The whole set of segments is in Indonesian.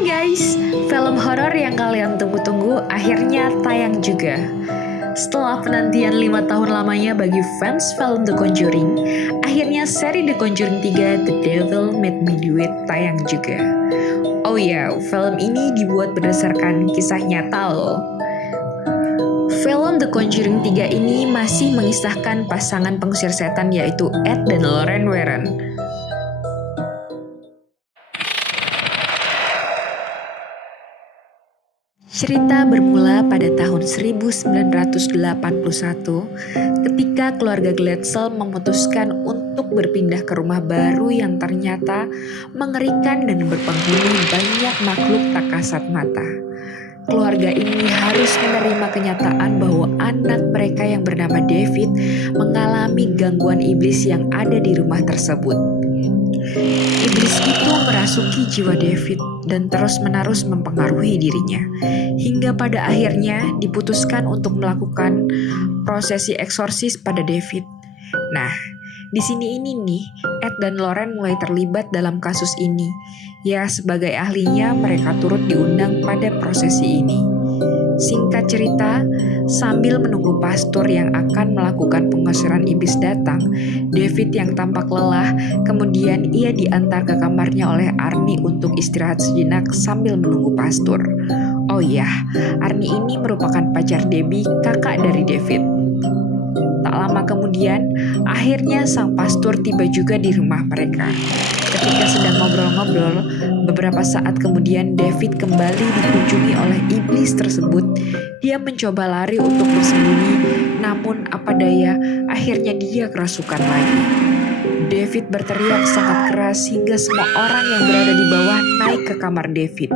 Hai guys, film horor yang kalian tunggu-tunggu akhirnya tayang juga. Setelah penantian 5 tahun lamanya bagi fans film The Conjuring, akhirnya seri The Conjuring 3 The Devil Made Me Do It tayang juga. Oh ya, film ini dibuat berdasarkan kisah nyata loh. Film The Conjuring 3 ini masih mengisahkan pasangan pengusir setan yaitu Ed dan Lorraine Warren. Cerita bermula pada tahun 1981 ketika keluarga Glatzel memutuskan untuk berpindah ke rumah baru yang ternyata mengerikan dan berpenghuni banyak makhluk tak kasat mata. Keluarga ini harus menerima kenyataan bahwa anak mereka yang bernama David mengalami gangguan iblis yang ada di rumah tersebut. Iblis itu merasuki jiwa David dan terus-menerus mempengaruhi dirinya, hingga pada akhirnya diputuskan untuk melakukan prosesi eksorsis pada David. Nah, di sini nih, Ed dan Lorraine mulai terlibat dalam kasus ini. Ya, sebagai ahlinya mereka turut diundang pada prosesi ini. Singkat cerita, sambil menunggu pastor yang akan melakukan pengusiran iblis datang, David yang tampak lelah, kemudian ia diantar ke kamarnya oleh Arnie untuk istirahat sejenak sambil menunggu pastor. Oh ya, Arnie ini merupakan pacar Debbie, kakak dari David. Tak lama kemudian, akhirnya sang pastor tiba juga di rumah mereka. Ketika sedang ngobrol-ngobrol, beberapa saat kemudian David kembali dikunjungi oleh iblis tersebut. Dia mencoba lari untuk bersembunyi, namun apa daya, akhirnya dia kerasukan lagi. David berteriak sangat keras hingga semua orang yang berada di bawah naik ke kamar David.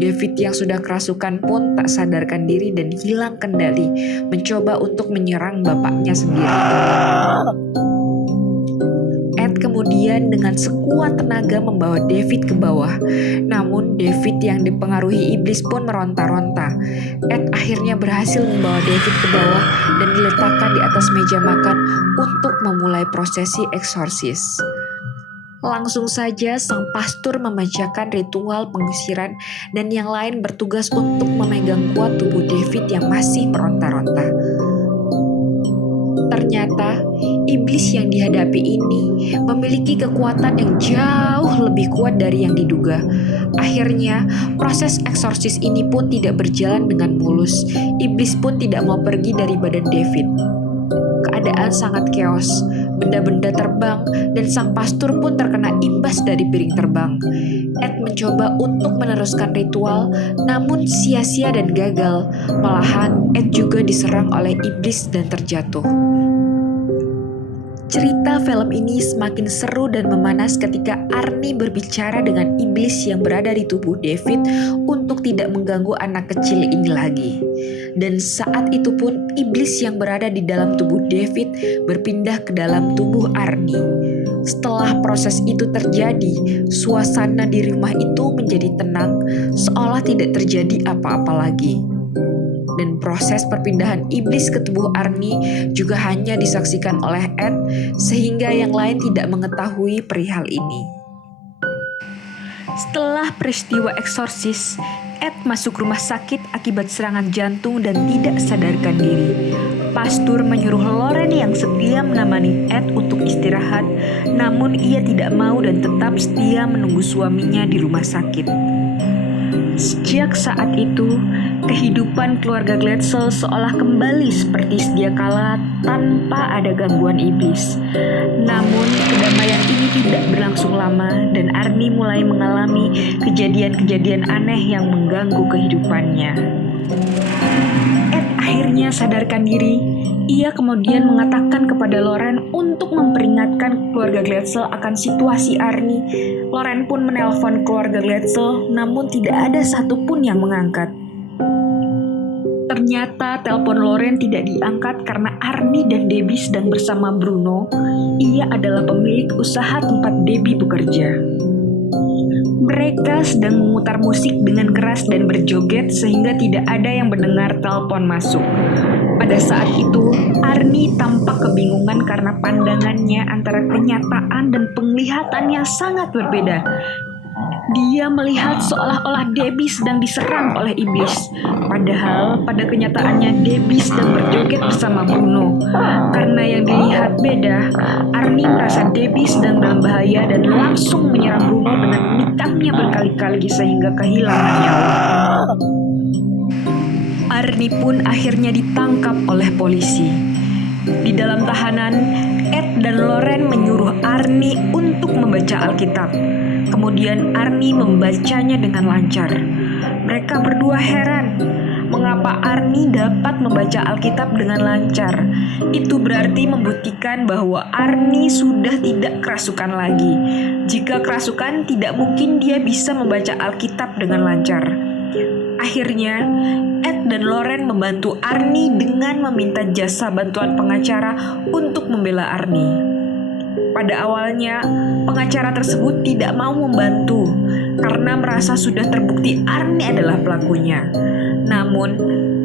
David yang sudah kerasukan pun tak sadarkan diri dan hilang kendali, mencoba untuk menyerang bapaknya sendiri. Ed kemudian dengan sekuat tenaga membawa David ke bawah. Namun David yang dipengaruhi iblis pun meronta-ronta. Ed akhirnya berhasil membawa David ke bawah dan diletakkan di atas meja makan untuk memulai prosesi eksorsis. Langsung saja sang pastor membacakan ritual pengusiran dan yang lain bertugas untuk memegang kuat tubuh David yang masih meronta-ronta. Ternyata, iblis yang dihadapi ini memiliki kekuatan yang jauh lebih kuat dari yang diduga. Akhirnya, proses eksorsis ini pun tidak berjalan dengan mulus. Iblis pun tidak mau pergi dari badan David. Keadaan sangat chaos, benda-benda terbang, dan sang pastor pun terkena imbas dari piring terbang. Ed mencoba untuk meneruskan ritual, namun sia-sia dan gagal. Malahan, Ed juga diserang oleh iblis dan terjatuh. Cerita film ini semakin seru dan memanas ketika Arnie berbicara dengan iblis yang berada di tubuh David untuk tidak mengganggu anak kecil ini lagi. Dan saat itu pun iblis yang berada di dalam tubuh David berpindah ke dalam tubuh Arnie. Setelah proses itu terjadi, suasana di rumah itu menjadi tenang, seolah tidak terjadi apa-apa lagi. Dan proses perpindahan iblis ke tubuh Arnie juga hanya disaksikan oleh Ed, sehingga yang lain tidak mengetahui perihal ini. Setelah peristiwa eksorsis, Ed masuk rumah sakit akibat serangan jantung dan tidak sadarkan diri. Pastor menyuruh Lorraine yang setia menemani Ed untuk istirahat, namun ia tidak mau dan tetap setia menunggu suaminya di rumah sakit. Sejak saat itu, kehidupan keluarga Glatzel seolah kembali seperti sedia kala tanpa ada gangguan iblis. Namun, kedamaian ini tidak berlangsung lama dan Arnie mulai mengalami kejadian-kejadian aneh yang mengganggu kehidupannya. Ed akhirnya sadarkan diri. Ia kemudian mengatakan kepada Lorraine untuk memperingatkan keluarga Glatzel akan situasi Arnie. Lorraine pun menelpon keluarga Glatzel, namun tidak ada satupun yang mengangkat. Ternyata telepon Lorraine tidak diangkat karena Arnie dan Debbie sedang bersama Bruno. Ia adalah pemilik usaha tempat Debbie bekerja. Mereka sedang memutar musik dengan keras dan berjoget sehingga tidak ada yang mendengar telepon masuk. Pada saat itu, Arnie tampak kebingungan karena pandangannya antara kenyataan dan penglihatannya sangat berbeda. Dia melihat seolah-olah Debbie sedang diserang oleh iblis. Padahal pada kenyataannya Debbie sedang berjoget bersama Bruno. Karena yang dilihat beda, Arnie merasa Debbie sedang dalam bahaya dan langsung menyerang Bruno dengan menikamnya berkali-kali sehingga kehilangan nyawa. Arnie pun akhirnya ditangkap oleh polisi. Di dalam tahanan, Ed dan Loren menyuruh Arnie untuk membaca Alkitab. Kemudian Arnie membacanya dengan lancar. Mereka berdua heran, mengapa Arnie dapat membaca Alkitab dengan lancar. Itu berarti membuktikan bahwa Arnie sudah tidak kerasukan lagi. Jika kerasukan, tidak mungkin dia bisa membaca Alkitab dengan lancar. Akhirnya, Ed dan Loren membantu Arnie dengan meminta jasa bantuan pengacara untuk membela Arnie. Pada awalnya, pengacara tersebut tidak mau membantu karena merasa sudah terbukti Arnie adalah pelakunya. Namun,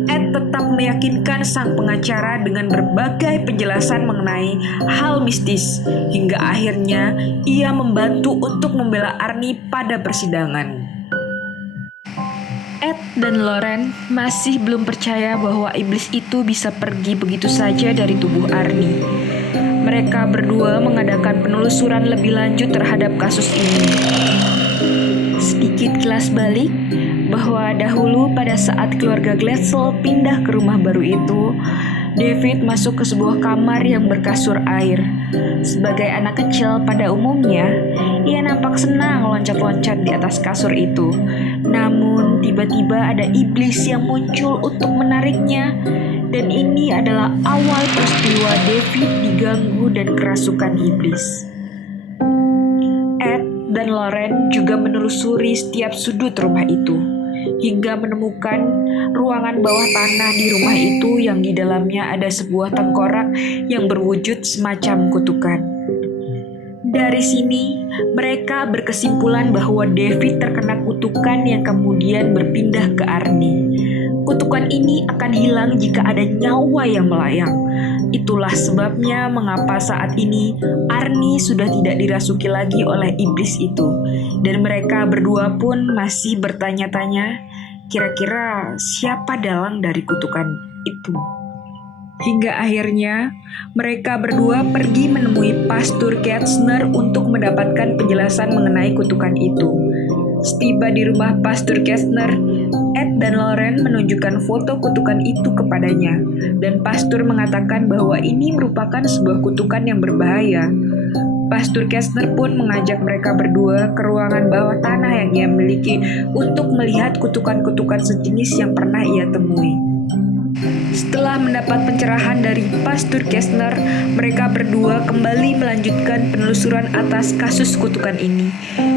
Ed tetap meyakinkan sang pengacara dengan berbagai penjelasan mengenai hal mistis, hingga akhirnya ia membantu untuk membela Arnie pada persidangan. Ed dan Loren masih belum percaya bahwa iblis itu bisa pergi begitu saja dari tubuh Arnie. Mereka berdua mengadakan penelusuran lebih lanjut terhadap kasus ini. Sedikit kilas balik, bahwa dahulu pada saat keluarga Glatzel pindah ke rumah baru itu, David masuk ke sebuah kamar yang berkasur air. Sebagai anak kecil pada umumnya, ia nampak senang loncat-loncat di atas kasur itu. Namun, tiba-tiba ada iblis yang muncul untuk menariknya. Dan ini adalah awal peristiwa David diganggu dan kerasukan iblis. Ed dan Loren juga menelusuri setiap sudut rumah itu, hingga menemukan ruangan bawah tanah di rumah itu yang di dalamnya ada sebuah tengkorak yang berwujud semacam kutukan. Dari sini, mereka berkesimpulan bahwa David terkena kutukan yang kemudian berpindah ke Arnie. Kutukan ini akan hilang jika ada nyawa yang melayang. Itulah sebabnya mengapa saat ini Arnie sudah tidak dirasuki lagi oleh iblis itu. Dan mereka berdua pun masih bertanya-tanya, kira-kira siapa dalang dari kutukan itu? Hingga akhirnya mereka berdua pergi menemui Pastor Ketzner untuk mendapatkan penjelasan mengenai kutukan itu. Setiba di rumah Pastor Ketzner, Ed dan Loren menunjukkan foto kutukan itu kepadanya, dan Pastor mengatakan bahwa ini merupakan sebuah kutukan yang berbahaya. Pastor Ketzner pun mengajak mereka berdua ke ruangan bawah tanah yang ia miliki untuk melihat kutukan-kutukan sejenis yang pernah ia temui. Setelah mendapat pencerahan dari Pastor Ketzner, mereka berdua kembali melanjutkan penelusuran atas kasus kutukan ini.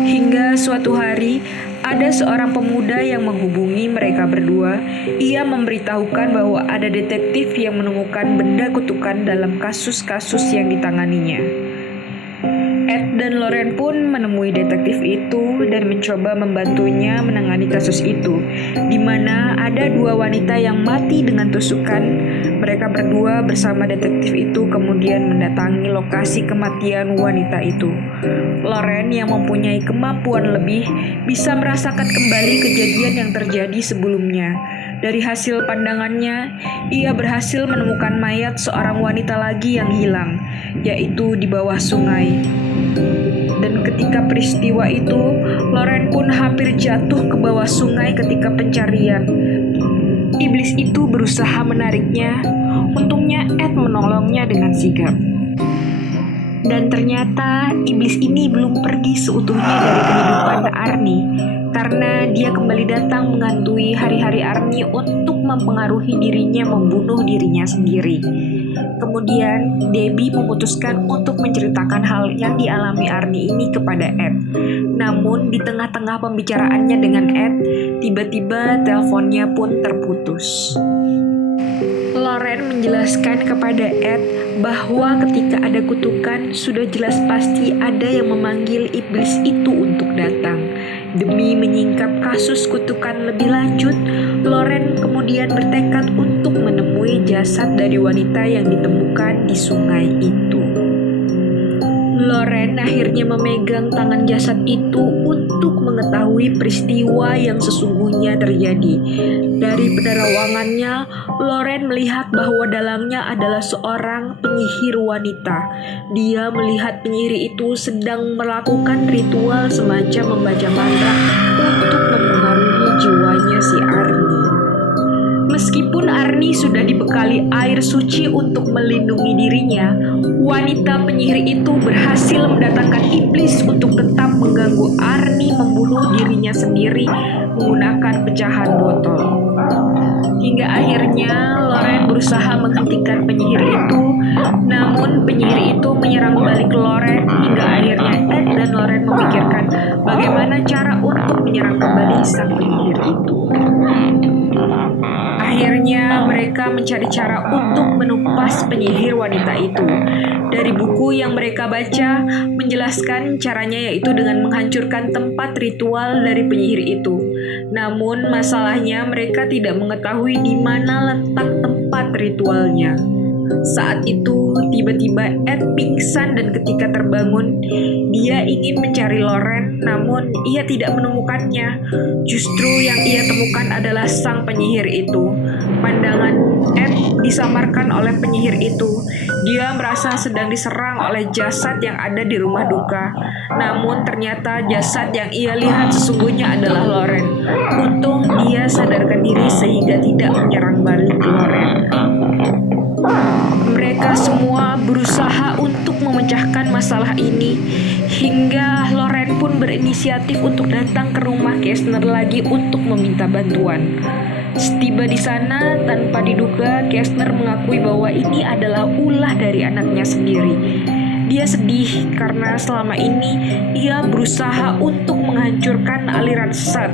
Hingga suatu hari, ada seorang pemuda yang menghubungi mereka berdua. Ia memberitahukan bahwa ada detektif yang menemukan benda kutukan dalam kasus-kasus yang ditanganinya. Ed dan Loren pun menemui detektif itu dan mencoba membantunya menangani kasus itu, di mana ada 2 wanita yang mati dengan tusukan. Mereka berdua bersama detektif itu kemudian mendatangi lokasi kematian wanita itu. Loren yang mempunyai kemampuan lebih bisa merasakan kembali kejadian yang terjadi sebelumnya. Dari hasil pandangannya, ia berhasil menemukan mayat seorang wanita lagi yang hilang, yaitu di bawah sungai. Dan ketika peristiwa itu, Loren pun hampir jatuh ke bawah sungai ketika pencarian. Iblis itu berusaha menariknya, untungnya Ed menolongnya dengan sigap. Dan ternyata iblis ini belum pergi seutuhnya dari kehidupan Arnie, karena dia kembali datang menghantui hari-hari Arnie untuk mempengaruhi dirinya membunuh dirinya sendiri. Kemudian Debbie memutuskan untuk menceritakan hal yang dialami Arnie ini kepada Ed. Namun di tengah-tengah pembicaraannya dengan Ed, tiba-tiba teleponnya pun terputus. Loren menjelaskan kepada Ed bahwa ketika ada kutukan, sudah jelas pasti ada yang memanggil iblis itu untuk datang. Demi menyingkap kasus kutukan lebih lanjut, Loren kemudian bertekad untuk menemui jasad dari wanita yang ditemukan di sungai itu. Loren akhirnya memegang tangan jasad itu untuk mengetahui peristiwa yang sesungguhnya terjadi. Dari penerawangannya, Loren melihat bahwa dalangnya adalah seorang penyihir wanita. Dia melihat penyihir itu sedang melakukan ritual semacam membaca mantra untuk mempengaruhi jiwanya si Arnie. Meskipun Arnie sudah dibekali air suci untuk melindungi dirinya, wanita penyihir itu berhasil mendatangkan iblis untuk tetap mengganggu Arnie membunuh dirinya sendiri menggunakan pecahan botol. Hingga akhirnya Loren berusaha menghentikan penyihir itu, namun penyihir itu menyerang balik Loren hingga akhirnya Ed dan Loren memikirkan bagaimana cara untuk menyerang kembali sang penyihir itu. Akhirnya mereka mencari cara untuk menumpas penyihir wanita itu. Dari buku yang mereka baca menjelaskan caranya yaitu dengan menghancurkan tempat ritual dari penyihir itu. Namun masalahnya mereka tidak mengetahui di mana letak tempat ritualnya. Saat itu tiba-tiba Ed pingsan dan ketika terbangun dia ingin mencari Loren, namun ia tidak menemukannya. Justru yang ia temukan adalah sang penyihir itu. Pandangan Ed disamarkan oleh penyihir itu. Dia merasa sedang diserang oleh jasad yang ada di rumah duka. Namun ternyata jasad yang ia lihat sesungguhnya adalah Loren. Untung dia sadarkan diri sehingga tidak menyerang balik Loren. Mereka semua berusaha untuk memecahkan masalah ini hingga Loren pun berinisiatif untuk datang ke rumah Kestner lagi untuk meminta bantuan. Setiba di sana, tanpa diduga Kestner mengakui bahwa ini adalah ulah dari anaknya sendiri. Dia sedih karena selama ini ia berusaha untuk menghancurkan aliran sesat.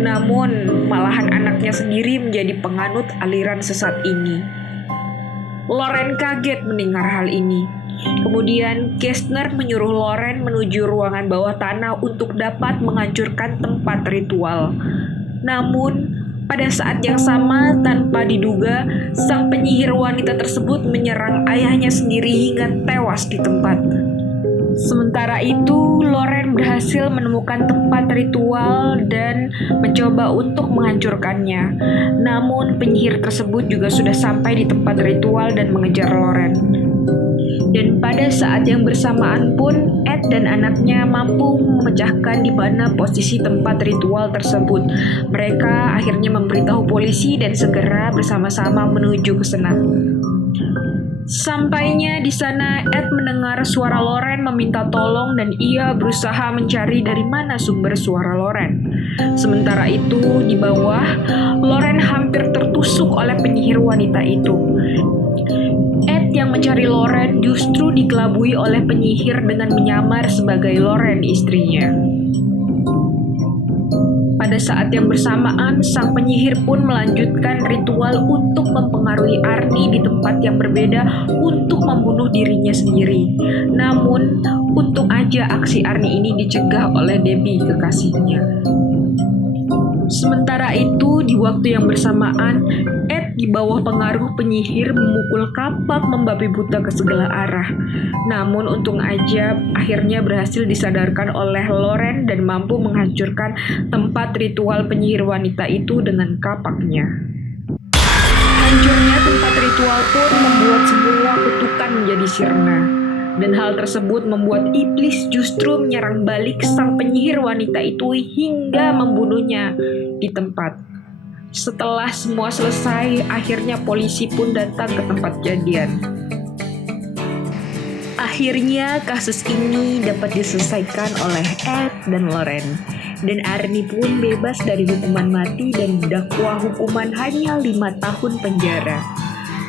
Namun malahan anaknya sendiri menjadi penganut aliran sesat ini. Loren kaget mendengar hal ini. Kemudian Kestner menyuruh Loren menuju ruangan bawah tanah untuk dapat menghancurkan tempat ritual. Namun pada saat yang sama, tanpa diduga, sang penyihir wanita tersebut menyerang ayahnya sendiri hingga tewas di tempat. Sementara itu, Loren berhasil menemukan tempat ritual dan mencoba untuk menghancurkannya. Namun, penyihir tersebut juga sudah sampai di tempat ritual dan mengejar Loren. Dan pada saat yang bersamaan pun, Ed dan anaknya mampu memecahkan di mana posisi tempat ritual tersebut. Mereka akhirnya memberitahu polisi dan segera bersama-sama menuju ke sana. Sampainya di sana, Ed mendengar suara Loren meminta tolong dan ia berusaha mencari dari mana sumber suara Loren. Sementara itu, di bawah, Loren hampir tertusuk oleh penyihir wanita itu. Ed yang mencari Loren justru dikelabui oleh penyihir dengan menyamar sebagai Loren istrinya. Pada saat yang bersamaan, sang penyihir pun melanjutkan ritual untuk mempengaruhi Arnie di tempat yang berbeda untuk membunuh dirinya sendiri. Namun, untung aja aksi Arnie ini dicegah oleh Debbie, kekasihnya. Sementara itu, di waktu yang bersamaan, Ed di bawah pengaruh penyihir memukul kapak membabi buta ke segala arah. Namun untung aja akhirnya berhasil disadarkan oleh Loren dan mampu menghancurkan tempat ritual penyihir wanita itu dengan kapaknya. Hancurnya tempat ritual pun membuat semua kutukan menjadi sirna. Dan hal tersebut membuat iblis justru menyerang balik sang penyihir wanita itu hingga membunuhnya di tempat. Setelah semua selesai, akhirnya polisi pun datang ke tempat kejadian. Akhirnya kasus ini dapat diselesaikan oleh Ed dan Loren. Dan Arnie pun bebas dari hukuman mati dan didakwa hukuman hanya 5 tahun penjara.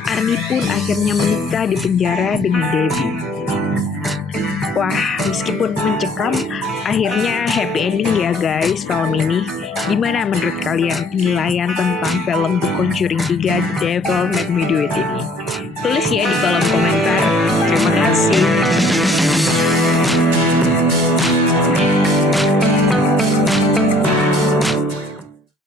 Arnie pun akhirnya menikah di penjara dengan Debbie. Wah, meskipun mencekam, akhirnya happy ending ya guys film ini. Gimana menurut kalian penilaian tentang film The Conjuring 3 The Devil Made Me Do It ini? Tulis ya di kolom komentar. Terima kasih.